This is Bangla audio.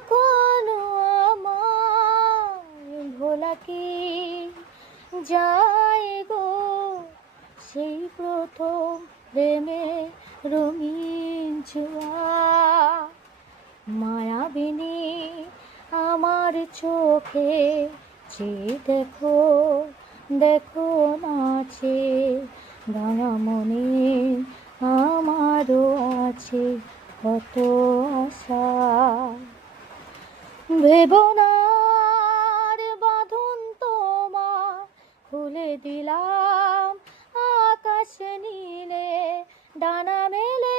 কখনো আমায় ভোলা কি যায় গো, সেই প্রথম প্রেমে রঙিন ছোঁয়া। মায়াবিনী আমার চোখে চেয়ে দেখো, দেখো নাচে ভাঙা মনে আমারও আছে কত আশা। ভেবো না আর বাঁধন তোমার, খুলে দিলাম আকাশ নীলে ডানা মেলে